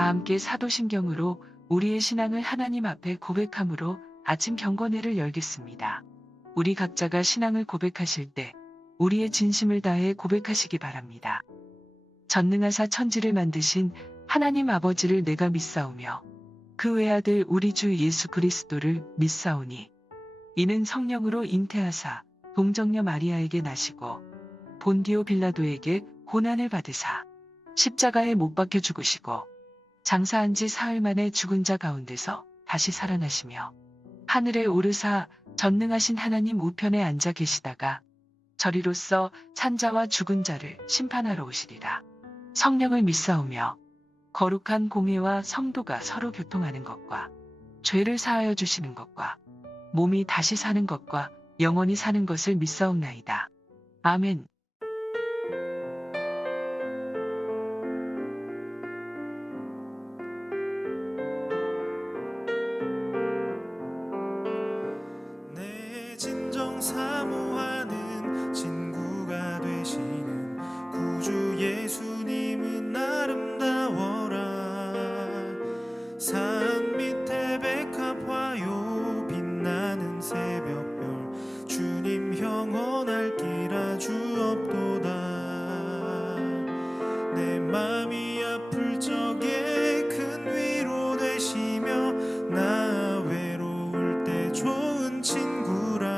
다 함께 사도신경으로 우리의 신앙을 하나님 앞에 고백함으로 아침 경건회를 열겠습니다. 우리 각자가 신앙을 고백하실 때 우리의 진심을 다해 고백하시기 바랍니다. 전능하사 천지를 만드신 하나님 아버지를 내가 믿사오며 그 외아들 우리 주 예수 그리스도를 믿사오니 이는 성령으로 잉태하사 동정녀 마리아에게 나시고 본디오 빌라도에게 고난을 받으사 십자가에 못 박혀 죽으시고 장사한 지 사흘 만에 죽은 자 가운데서 다시 살아나시며 하늘에 오르사 전능하신 하나님 우편에 앉아 계시다가 저리로서 산자와 죽은 자를 심판하러 오시리라. 성령을 믿사오며 거룩한 공회와 성도가 서로 교통하는 것과 죄를 사하여 주시는 것과 몸이 다시 사는 것과 영원히 사는 것을 믿사옵나이다. 아멘. 내 진정 사모하는 친구가 되시는 구주 예수님은 아름다워라. 산 밑에 백합화요 빛나는 새벽별 주님 영원할 길 아주 없도다. 내 맘이 아플 적에 큰 위로 되시며 나 외로울 때 좋은 친구라.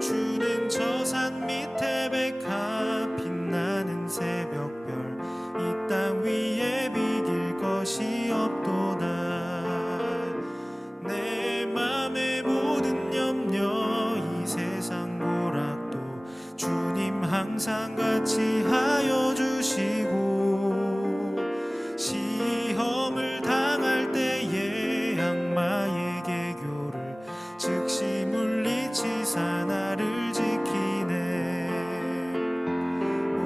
주는 저 산 밑에 백합 빛나는 새벽별 이 땅 위에 비길 것이 없도다. 내 맘의 모든 염려 이 세상 고락도 주님 항상 같이 하여 주시고 시험을 당할 때에 악마의 계교를 즉시 물리치사 나를 지키네.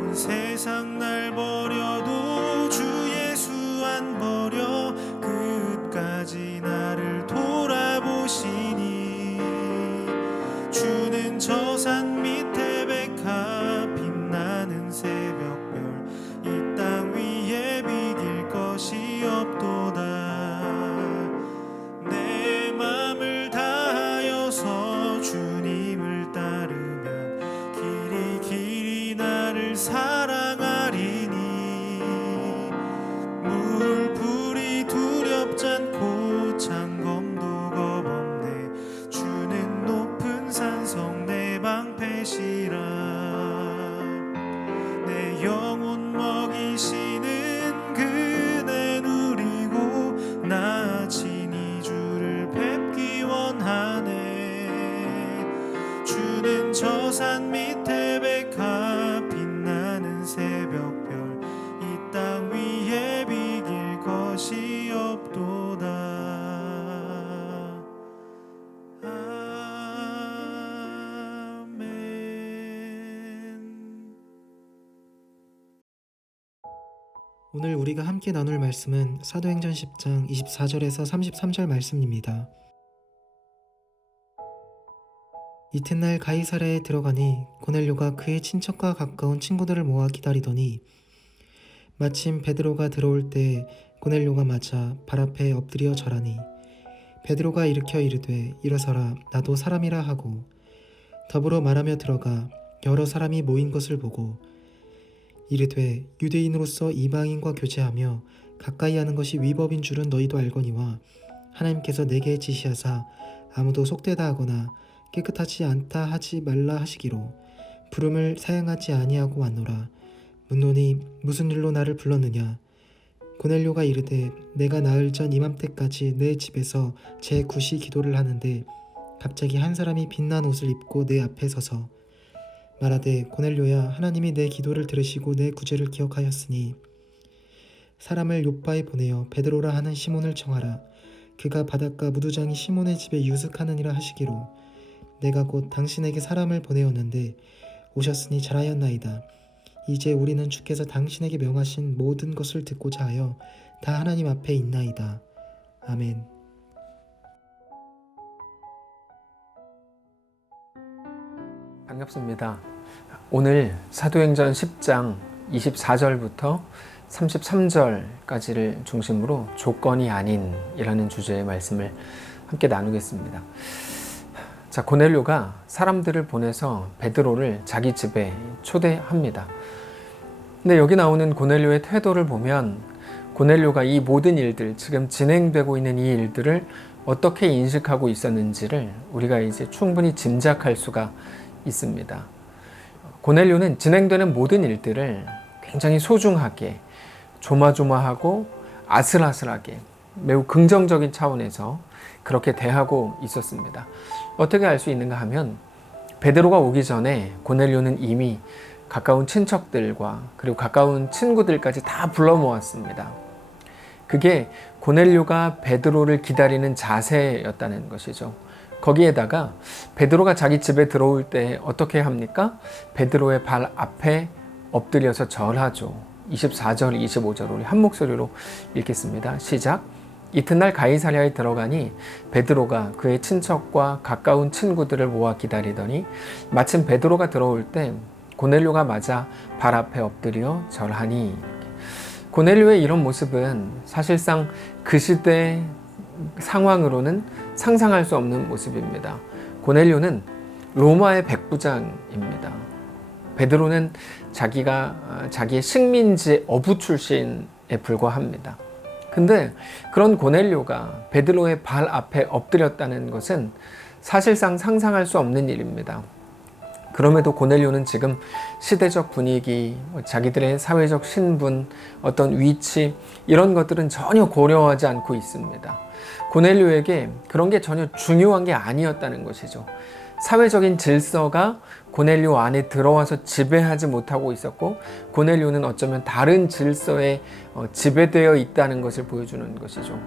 온 세상 날 버려도 주 예수 안 버려 끝까지 나를 돌아보시니 주는 저 산 밑에 백합 빛나는 새벽별 이 땅 위에 비길 것이 없도다. 내 맘을 다하여서 주님을 따르면 길이 길이 나를 사랑하리니 물불이 두렵지 않고 창검도 겁없네. 주는 높은 산성 내 방패시라. 내 영혼 먹이시는 그네 누리고 나 친히 주를 뵙기 원하네. 주는 저 산 밑에 백합 빛나는 새벽별 이 땅 위에 비길 것이 없도다. 아멘. 오늘 우리가 함께 나눌 말씀은 사도행전 10장 24절에서 33절 말씀입니다. 이튿날 가이사랴에 들어가니 고넬료가 그의 친척과 가까운 친구들을 모아 기다리더니 마침 베드로가 들어올 때 고넬료가 맞아 발 앞에 엎드려 절하니 베드로가 일으켜 이르되 일어서라 나도 사람이라 하고 더불어 말하며 들어가 여러 사람이 모인 것을 보고 이르되 유대인으로서 이방인과 교제하며 가까이 하는 것이 위법인 줄은 너희도 알거니와 하나님께서 내게 지시하사 아무도 속되다 하거나 깨끗하지 않다 하지 말라 하시기로 부름을 사양하지 아니하고 왔노라. 묻노니 무슨 일로 나를 불렀느냐. 고넬료가 이르되 내가 나흘 전 이맘때까지 내 집에서 제 구시 기도를 하는데 갑자기 한 사람이 빛난 옷을 입고 내 앞에 서서 말하되 고넬료야 하나님이 내 기도를 들으시고 내 구제를 기억하였으니 사람을 욥바에 보내어 베드로라 하는 시몬을 청하라. 그가 바닷가 무두장이 시몬의 집에 유숙하느니라 하시기로 내가 곧 당신에게 사람을 보내었는데 오셨으니 잘하였나이다. 이제 우리는 주께서 당신에게 명하신 모든 것을 듣고자 하여 다 하나님 앞에 있나이다. 아멘. 반갑습니다. 오늘 사도행전 10장 24절부터 33절까지를 중심으로 조건이 아닌 이라는 주제의 말씀을 함께 나누겠습니다. 자, 고넬료가 사람들을 보내서 베드로를 자기 집에 초대합니다. 근데 여기 나오는 고넬료의 태도를 보면 고넬료가 이 모든 일들, 지금 진행되고 있는 이 일들을 어떻게 인식하고 있었는지를 우리가 이제 충분히 짐작할 수가 있습니다. 고넬료는 진행되는 모든 일들을 굉장히 소중하게, 조마조마하고 아슬아슬하게, 매우 긍정적인 차원에서 그렇게 대하고 있었습니다. 어떻게 알 수 있는가 하면 베드로가 오기 전에 고넬료는 이미 가까운 친척들과 그리고 가까운 친구들까지 다 불러 모았습니다. 그게 고넬료가 베드로를 기다리는 자세였다는 것이죠. 거기에다가 베드로가 자기 집에 들어올 때 어떻게 합니까? 베드로의 발 앞에 엎드려서 절하죠. 24절, 25절 우리 한 목소리로 읽겠습니다. 시작. 이튿날 가이사랴에 들어가니 베드로가 그의 친척과 가까운 친구들을 모아 기다리더니 마침 베드로가 들어올 때 고넬료가 맞아 발 앞에 엎드려 절하니. 고넬료의 이런 모습은 사실상 그 시대 상황으로는 상상할 수 없는 모습입니다. 고넬료는 로마의 백부장입니다. 베드로는 자기의 식민지 어부 출신에 불과합니다. 근데 그런 고넬료가 베드로의 발 앞에 엎드렸다는 것은 사실상 상상할 수 없는 일입니다. 그럼에도 고넬료는 지금 시대적 분위기, 자기들의 사회적 신분, 어떤 위치 이런 것들은 전혀 고려하지 않고 있습니다. 고넬료에게 그런 게 전혀 중요한 게 아니었다는 것이죠. 사회적인 질서가 고넬료 안에 들어와서 지배하지 못하고 있었고 고넬료는 어쩌면 다른 질서에 지배되어 있다는 것을 보여주는 것이죠.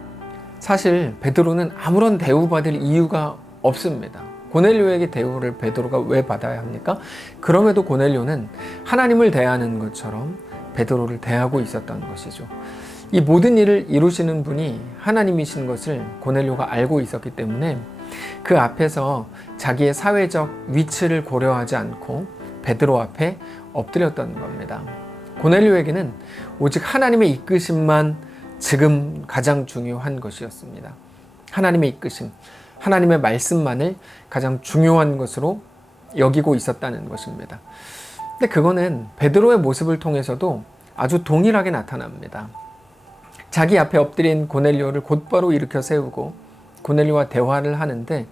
사실 베드로는 아무런 대우받을 이유가 없습니다. 고넬료에게 대우를 베드로가 왜 받아야 합니까? 그럼에도 고넬료는 하나님을 대하는 것처럼 베드로를 대하고 있었던 것이죠. 이 모든 일을 이루시는 분이 하나님이신 것을 고넬료가 알고 있었기 때문에 그 앞에서 자기의 사회적 위치를 고려하지 않고 베드로 앞에 엎드렸던 겁니다. 고넬료에게는 오직 하나님의 이끄심만 지금 가장 중요한 것이었습니다. 하나님의 이끄심, 하나님의 말씀만을 가장 중요한 것으로 여기고 있었다는 것입니다. 근데 그거는 베드로의 모습을 통해서도 아주 동일하게 나타납니다. 자기 앞에 엎드린 고넬료를 곧바로 일으켜 세우고 고넬료와 대화를 하는데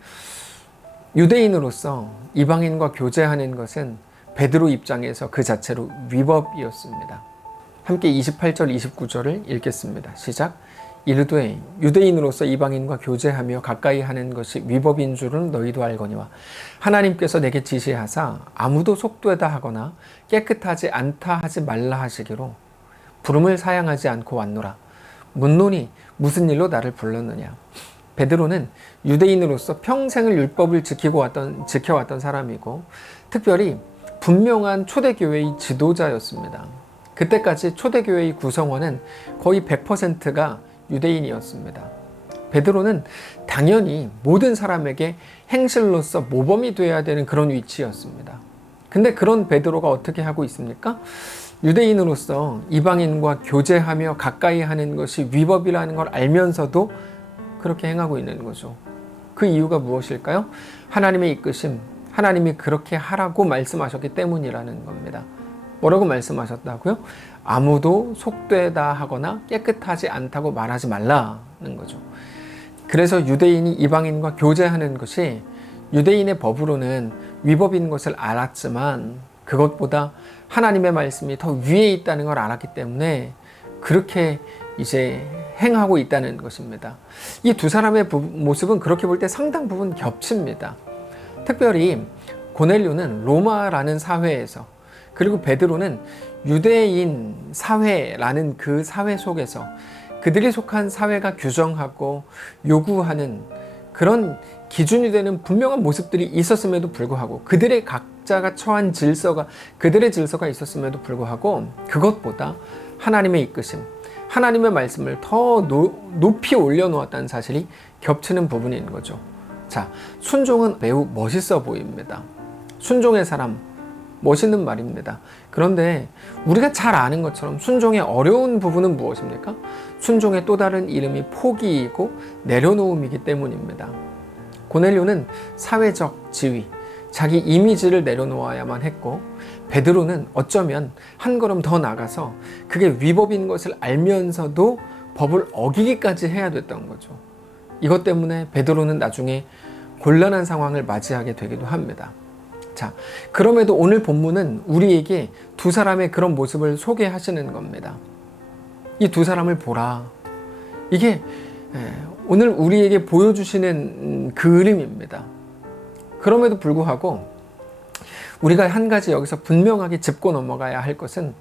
유대인으로서 이방인과 교제하는 것은 베드로 입장에서 그 자체로 위법이었습니다. 함께 28절, 29절을 읽겠습니다. 시작. 이르되 유대인으로서 이방인과 교제하며 가까이 하는 것이 위법인 줄은 너희도 알거니와 하나님께서 내게 지시하사 아무도 속되다 하거나 깨끗하지 않다 하지 말라 하시기로 부름을 사양하지 않고 왔노라. 묻노니 무슨 일로 나를 불렀느냐. 베드로는 유대인으로서 평생을 율법을 지켜왔던 사람이고 특별히 분명한 초대교회의 지도자였습니다. 그때까지 초대교회의 구성원은 거의 100%가 유대인이었습니다. 베드로는 당연히 모든 사람에게 행실로서 모범이 되어야 되는 그런 위치였습니다. 근데 그런 베드로가 어떻게 하고 있습니까? 유대인으로서 이방인과 교제하며 가까이 하는 것이 위법이라는 걸 알면서도 그렇게 행하고 있는 거죠. 그 이유가 무엇일까요? 하나님의 이끄심, 하나님이 그렇게 하라고 말씀하셨기 때문이라는 겁니다. 뭐라고 말씀하셨다고요? 아무도 속되다 하거나 깨끗하지 않다고 말하지 말라는 거죠. 그래서 유대인이 이방인과 교제하는 것이 유대인의 법으로는 위법인 것을 알았지만 그것보다 하나님의 말씀이 더 위에 있다는 걸 알았기 때문에 그렇게 이제 행하고 있다는 것입니다. 이 두 사람의 모습은 그렇게 볼 때 상당 부분 겹칩니다. 특별히 고넬료는 로마라는 사회에서 그리고 베드로는 유대인 사회라는 그 사회 속에서 그들이 속한 사회가 규정하고 요구하는 그런 기준이 되는 분명한 모습들이 있었음에도 불구하고 그들의 각자가 처한 질서가 그들의 질서가 있었음에도 불구하고 그것보다 하나님의 이끄심, 하나님의 말씀을 더 높이 올려놓았다는 사실이 겹치는 부분인 거죠. 자, 순종은 매우 멋있어 보입니다. 순종의 사람, 멋있는 말입니다. 그런데 우리가 잘 아는 것처럼 순종의 어려운 부분은 무엇입니까? 순종의 또 다른 이름이 포기이고 내려놓음이기 때문입니다. 고넬료는 사회적 지위, 자기 이미지를 내려놓아야만 했고, 베드로는 어쩌면 한 걸음 더 나가서 그게 위법인 것을 알면서도 법을 어기기까지 해야 됐던 거죠. 이것 때문에 베드로는 나중에 곤란한 상황을 맞이하게 되기도 합니다. 자, 그럼에도 오늘 본문은 우리에게 두 사람의 그런 모습을 소개하시는 겁니다. 이 두 사람을 보라. 이게 오늘 우리에게 보여주시는 그림입니다. 그럼에도 불구하고 우리가 한 가지 여기서 분명하게 짚고 넘어가야 할 것은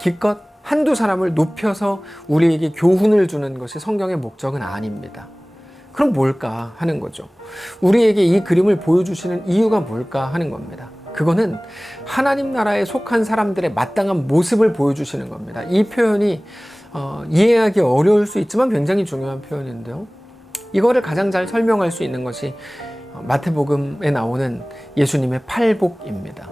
기껏 한두 사람을 높여서 우리에게 교훈을 주는 것이 성경의 목적은 아닙니다. 그럼 뭘까 하는 거죠. 우리에게 이 그림을 보여주시는 이유가 뭘까 하는 겁니다. 그거는 하나님 나라에 속한 사람들의 마땅한 모습을 보여주시는 겁니다. 이 표현이 이해하기 어려울 수 있지만 굉장히 중요한 표현인데요. 이거를 가장 잘 설명할 수 있는 것이 마태복음에 나오는 예수님의 팔복입니다.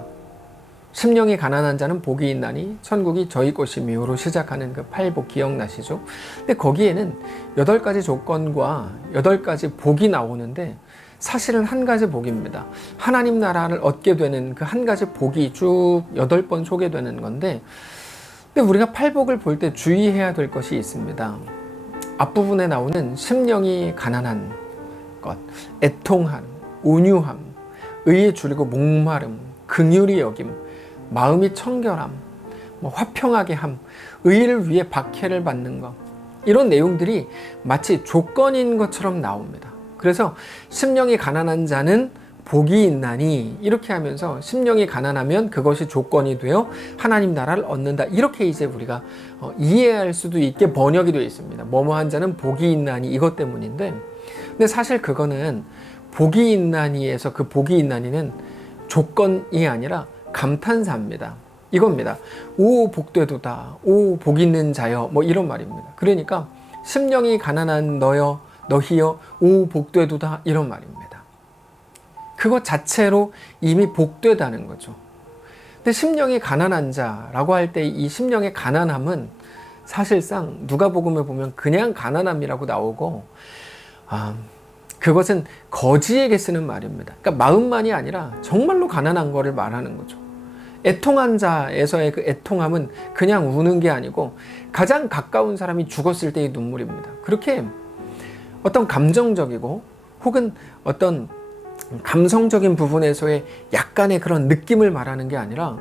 심령이 가난한 자는 복이 있나니 천국이 저희 것이미요로 시작하는 그 팔복 기억나시죠? 근데 거기에는 8가지 조건과 8가지 복이 나오는데 사실은 한 가지 복입니다. 하나님 나라를 얻게 되는 그 한 가지 복이 쭉 8번 소개되는 건데, 근데 우리가 팔복을 볼 때 주의해야 될 것이 있습니다. 앞부분에 나오는 심령이 가난한 것, 애통함, 온유함, 의에 줄이고 목마름, 긍휼히 여김, 마음이 청결함, 화평하게 함, 의를 위해 박해를 받는 것, 이런 내용들이 마치 조건인 것처럼 나옵니다. 그래서 심령이 가난한 자는 복이 있나니, 이렇게 하면서 심령이 가난하면 그것이 조건이 되어 하나님 나라를 얻는다, 이렇게 이제 우리가 이해할 수도 있게 번역이 되어 있습니다. 뭐뭐한 자는 복이 있나니, 이것 때문인데, 근데 사실 그거는 복이 있나니에서 그 복이 있나니는 조건이 아니라 감탄사입니다. 이겁니다. 오 복되도다, 오 복 있는 자여, 이런 말입니다. 그러니까 심령이 가난한 너희여 오 복되도다, 이런 말입니다. 그것 자체로 이미 복되다는 거죠. 근데 심령이 가난한 자라고 할 때 이 심령의 가난함은 사실상 누가복음에 보면 그냥 가난함이라고 나오고, 그것은 거지에게 쓰는 말입니다. 그러니까 마음만이 아니라 정말로 가난한 거를 말하는 거죠. 애통한 자에서의 그 애통함은 그냥 우는 게 아니고 가장 가까운 사람이 죽었을 때의 눈물입니다. 그렇게 어떤 감정적이고 혹은 어떤 감성적인 부분에서의 약간의 그런 느낌을 말하는 게 아니라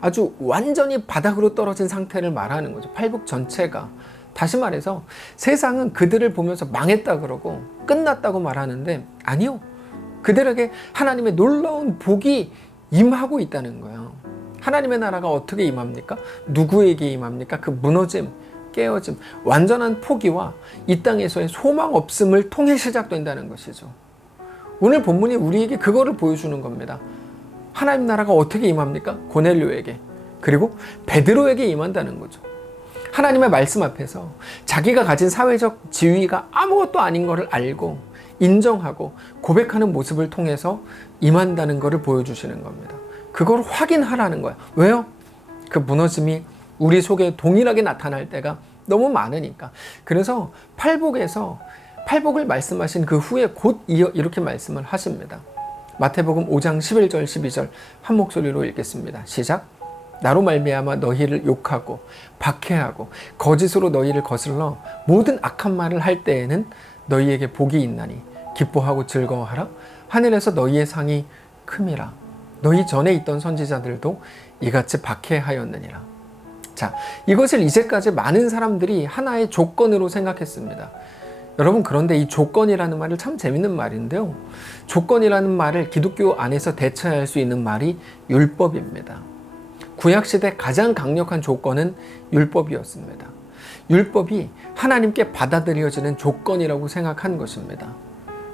아주 완전히 바닥으로 떨어진 상태를 말하는 거죠. 팔복 전체가. 다시 말해서 세상은 그들을 보면서 망했다 그러고 끝났다고 말하는데, 아니요, 그들에게 하나님의 놀라운 복이 임하고 있다는 거예요. 하나님의 나라가 어떻게 임합니까? 누구에게 임합니까? 그 무너짐, 깨어짐, 완전한 포기와 이 땅에서의 소망 없음을 통해 시작된다는 것이죠. 오늘 본문이 우리에게 그거를 보여주는 겁니다. 하나님 나라가 어떻게 임합니까? 고넬료에게, 그리고 베드로에게 임한다는 거죠. 하나님의 말씀 앞에서 자기가 가진 사회적 지위가 아무것도 아닌 것을 알고 인정하고 고백하는 모습을 통해서 임한다는 것을 보여주시는 겁니다. 그걸 확인하라는 거야. 왜요? 그 무너짐이 우리 속에 동일하게 나타날 때가 너무 많으니까. 그래서 팔복을 말씀하신 그 후에 곧 이어 이렇게 말씀을 하십니다. 마태복음 5장 11절 12절 한 목소리로 읽겠습니다. 시작. 나로 말미암아 너희를 욕하고 박해하고 거짓으로 너희를 거슬러 모든 악한 말을 할 때에는 너희에게 복이 있나니 기뻐하고 즐거워하라. 하늘에서 너희의 상이 큼이라. 너희 전에 있던 선지자들도 이같이 박해하였느니라. 자, 이것을 이제까지 많은 사람들이 하나의 조건으로 생각했습니다. 여러분, 그런데 이 조건이라는 말을 참 재밌는 말인데요. 조건이라는 말을 기독교 안에서 대체할 수 있는 말이 율법입니다. 구약시대 가장 강력한 조건은 율법이었습니다. 율법이 하나님께 받아들여지는 조건이라고 생각한 것입니다.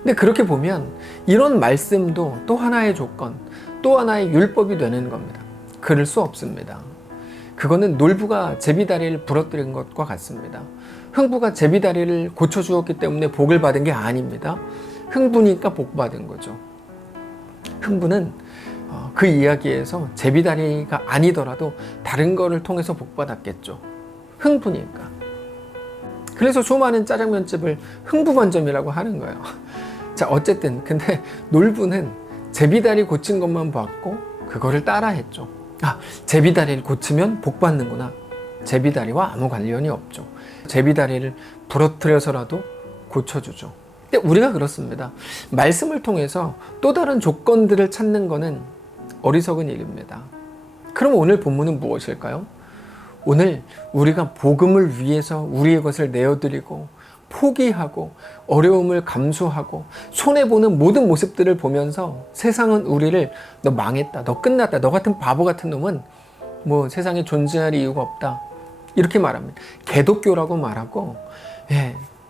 근데 그렇게 보면 이런 말씀도 또 하나의 조건, 또 하나의 율법이 되는 겁니다. 그럴 수 없습니다. 그거는 놀부가 제비다리를 부러뜨린 것과 같습니다. 흥부가 제비다리를 고쳐주었기 때문에 복을 받은 게 아닙니다. 흥부니까 복 받은 거죠. 흥부는 그 이야기에서 제비다리가 아니더라도 다른 거를 통해서 복받았겠죠. 흥부니까. 그래서 수많은 짜장면집을 흥부반점이라고 하는 거예요. 자, 어쨌든 근데 놀부는 제비다리 고친 것만 봤고 그거를 따라했죠. 제비다리를 고치면 복받는구나. 제비다리와 아무 관련이 없죠. 제비다리를 부러뜨려서라도 고쳐주죠. 근데 우리가 그렇습니다. 말씀을 통해서 또 다른 조건들을 찾는 것은 어리석은 일입니다. 그럼 오늘 본문은 무엇일까요? 오늘 우리가 복음을 위해서 우리의 것을 내어드리고 포기하고 어려움을 감수하고 손해보는 모든 모습들을 보면서 세상은 우리를 너 망했다, 너 끝났다, 너 같은 바보 같은 놈은 뭐 세상에 존재할 이유가 없다 이렇게 말합니다. 개독교라고 말하고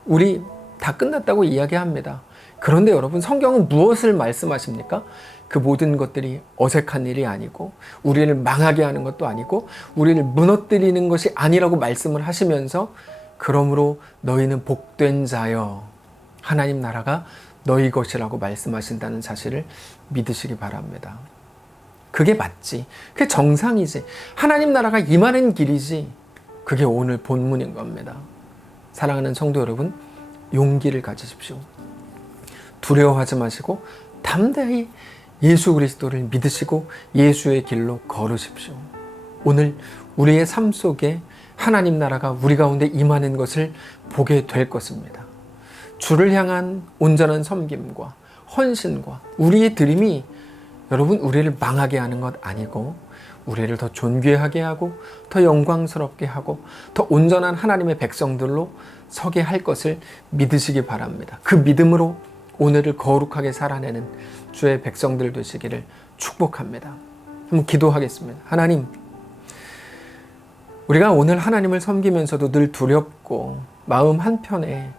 우리 다 끝났다고 이야기합니다. 그런데 여러분, 성경은 무엇을 말씀하십니까? 그 모든 것들이 어색한 일이 아니고 우리를 망하게 하는 것도 아니고 우리를 무너뜨리는 것이 아니라고 말씀을 하시면서 그러므로 너희는 복된 자여 하나님 나라가 너희 것이라고 말씀하신다는 사실을 믿으시기 바랍니다. 그게 맞지. 그게 정상이지. 하나님 나라가 임하는 길이지. 그게 오늘 본문인 겁니다. 사랑하는 성도 여러분, 용기를 가지십시오. 두려워하지 마시고 담대히 예수 그리스도를 믿으시고 예수의 길로 걸으십시오. 오늘 우리의 삶 속에 하나님 나라가 우리 가운데 임하는 것을 보게 될 것입니다. 주를 향한 온전한 섬김과 헌신과 우리의 드림이 여러분 우리를 망하게 하는 것 아니고 우리를 더 존귀하게 하고 더 영광스럽게 하고 더 온전한 하나님의 백성들로 서게 할 것을 믿으시기 바랍니다. 그 믿음으로 오늘을 거룩하게 살아내는 주의 백성들 되시기를 축복합니다. 한번 기도하겠습니다. 하나님, 우리가 오늘 하나님을 섬기면서도 늘 두렵고 마음 한편에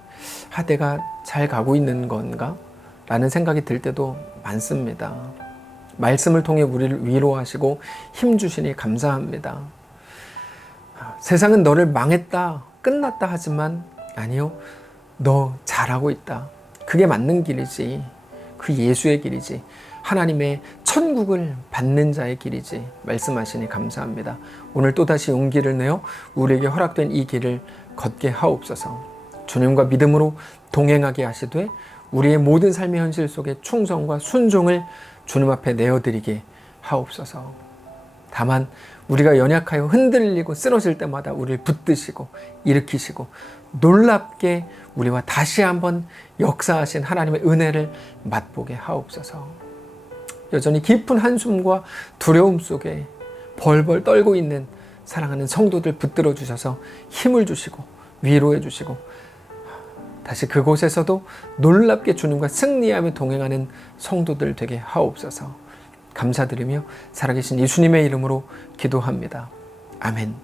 내가 잘 가고 있는 건가? 라는 생각이 들 때도 많습니다. 말씀을 통해 우리를 위로하시고 힘주시니 감사합니다. 세상은 너를 망했다, 끝났다 하지만 아니요, 너 잘하고 있다. 그게 맞는 길이지. 그 예수의 길이지. 하나님의 천국을 받는 자의 길이지. 말씀하시니 감사합니다. 오늘 또다시 용기를 내어 우리에게 허락된 이 길을 걷게 하옵소서. 주님과 믿음으로 동행하게 하시되 우리의 모든 삶의 현실 속에 충성과 순종을 주님 앞에 내어드리게 하옵소서. 다만 우리가 연약하여 흔들리고 쓰러질 때마다 우리를 붙드시고 일으키시고 놀랍게 우리와 다시 한번 역사하신 하나님의 은혜를 맛보게 하옵소서. 여전히 깊은 한숨과 두려움 속에 벌벌 떨고 있는 사랑하는 성도들 붙들어 주셔서 힘을 주시고 위로해 주시고 다시 그곳에서도 놀랍게 주님과 승리하며 동행하는 성도들 되게 하옵소서. 감사드리며 살아계신 예수님의 이름으로 기도합니다. 아멘.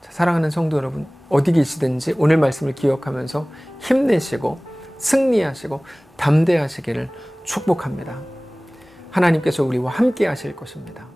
자, 사랑하는 성도 여러분, 어디 계시든지 오늘 말씀을 기억하면서 힘내시고 승리하시고 담대하시기를 축복합니다. 하나님께서 우리와 함께 하실 것입니다.